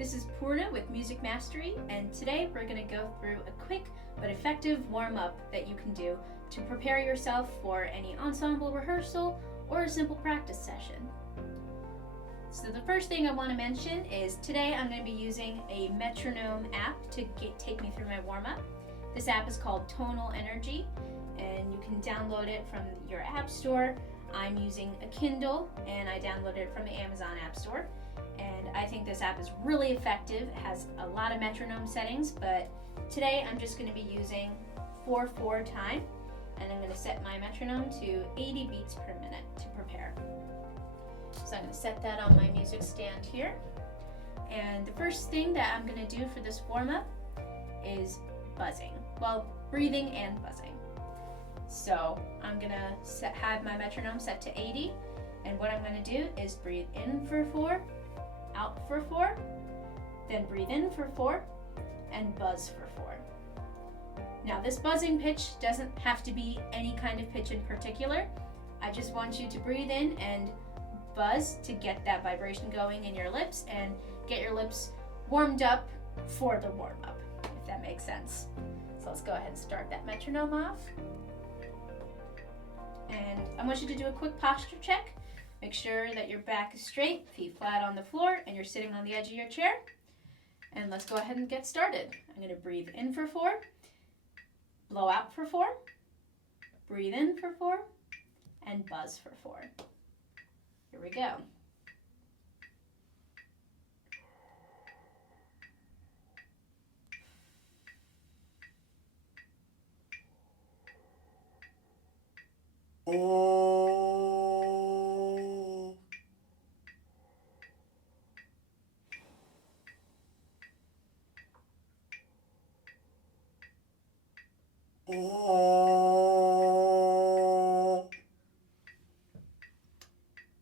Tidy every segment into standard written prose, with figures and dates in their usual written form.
This is Purna with Music Mastery, and today we're going to go through a quick but effective warm-up that you can do to prepare yourself for any ensemble rehearsal or a simple practice session. So the first thing I want to mention is today I'm going to be using a metronome app to take me through my warm-up. This app is called Tonal Energy, and you can download it from your app store. I'm using a Kindle, and I downloaded it from the Amazon App Store. And I think this app is really effective. It has a lot of metronome settings, but today I'm just going to be using 4/4 time, and I'm going to set my metronome to 80 beats per minute to prepare. So I'm going to set that on my music stand here. And the first thing that I'm going to do for this warm-up is buzzing. Well, breathing and buzzing. So I'm going to have my metronome set to 80, and what I'm going to do is breathe in for 4, out for 4, then breathe in for 4, and buzz for 4. Now this buzzing pitch doesn't have to be any kind of pitch in particular. I just want you to breathe in and buzz to get that vibration going in your lips and get your lips warmed up for the warm-up, if that makes sense. So let's go ahead and start that metronome off. And I want you to do a quick posture check. Make sure that your back is straight, feet flat on the floor, and you're sitting on the edge of your chair. And let's go ahead and get started. I'm going to breathe in for 4, blow out for 4, breathe in for 4, and buzz for 4. Here we go.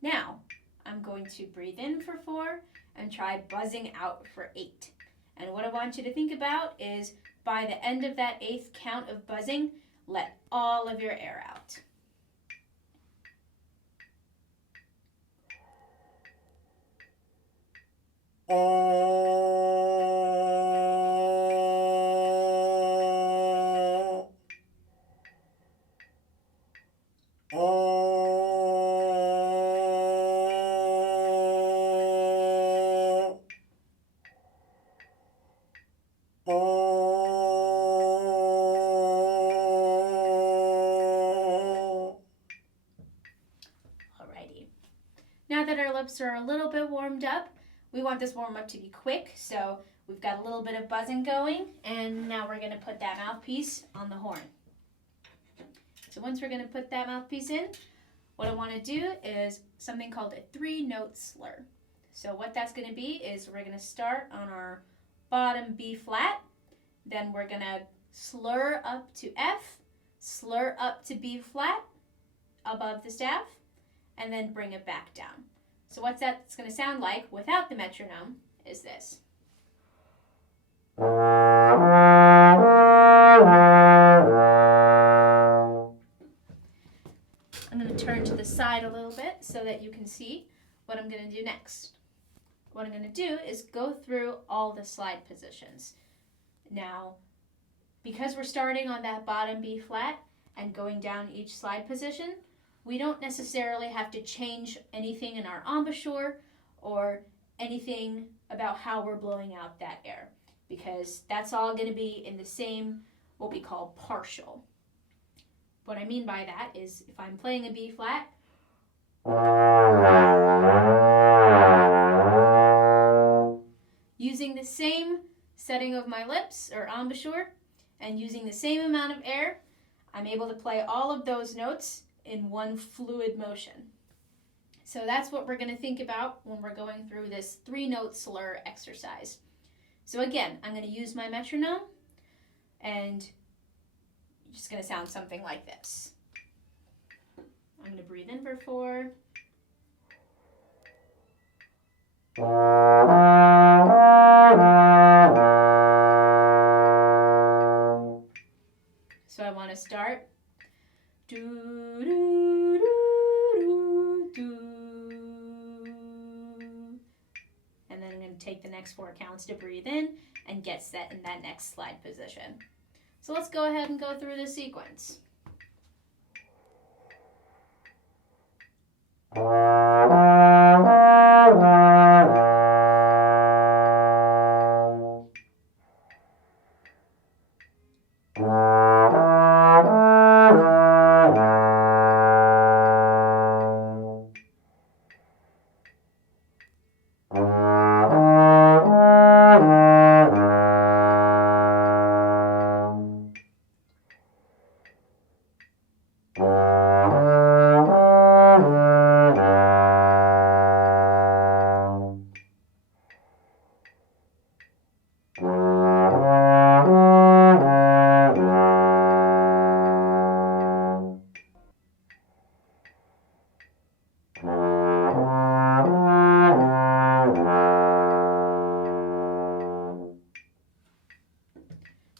Now, I'm going to breathe in for 4 and try buzzing out for 8. And what I want you to think about is by the end of that 8th count of buzzing, let all of your air out. Now that our lips are a little bit warmed up, we want this warm-up to be quick, so we've got a little bit of buzzing going, and now we're going to put that mouthpiece on the horn. So once we're going to put that mouthpiece in, what I want to do is something called a 3-note slur. So what that's going to be is we're going to start on our bottom B flat, then we're going to slur up to F, slur up to B flat above the staff, and then bring it back down. So what that's going to sound like without the metronome is this. I'm going to turn to the side a little bit so that you can see what I'm going to do next. What I'm going to do is go through all the slide positions. Now, because we're starting on that bottom B flat and going down each slide position, we don't necessarily have to change anything in our embouchure or anything about how we're blowing out that air, because that's all going to be in the same, what we call partial. What I mean by that is if I'm playing a B flat, using the same setting of my lips or embouchure and using the same amount of air, I'm able to play all of those notes in one fluid motion. So that's what we're going to think about when we're going through this 3-note slur exercise. So again, I'm going to use my metronome, and it's just going to sound something like this. I'm going to breathe in for 4. So I want to start. Do, do, do, do, do. And then I'm going to take the next 4 counts to breathe in and get set in that next slide position. So let's go ahead and go through the sequence.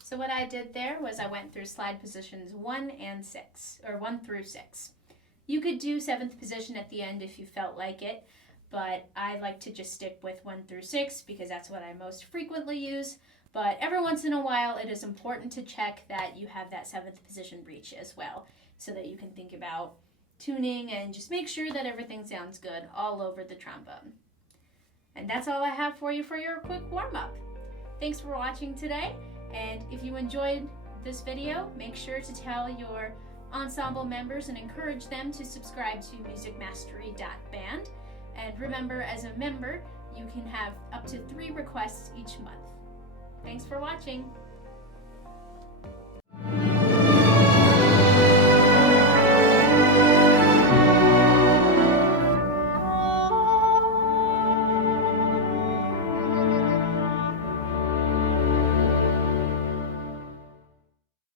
So what I did there was I went through slide positions 1 through 6. You could do 7th position at the end if you felt like it, but I like to just stick with 1 through 6 because that's what I most frequently use. But every once in a while, it is important to check that you have that 7th position reach as well, so that you can think about tuning and just make sure that everything sounds good all over the trombone. And that's all I have for you for your quick warm-up. Thanks for watching today. And if you enjoyed this video, make sure to tell your ensemble members and encourage them to subscribe to MusicMastery.band. And remember, as a member, you can have up to 3 requests each month. Thanks for watching.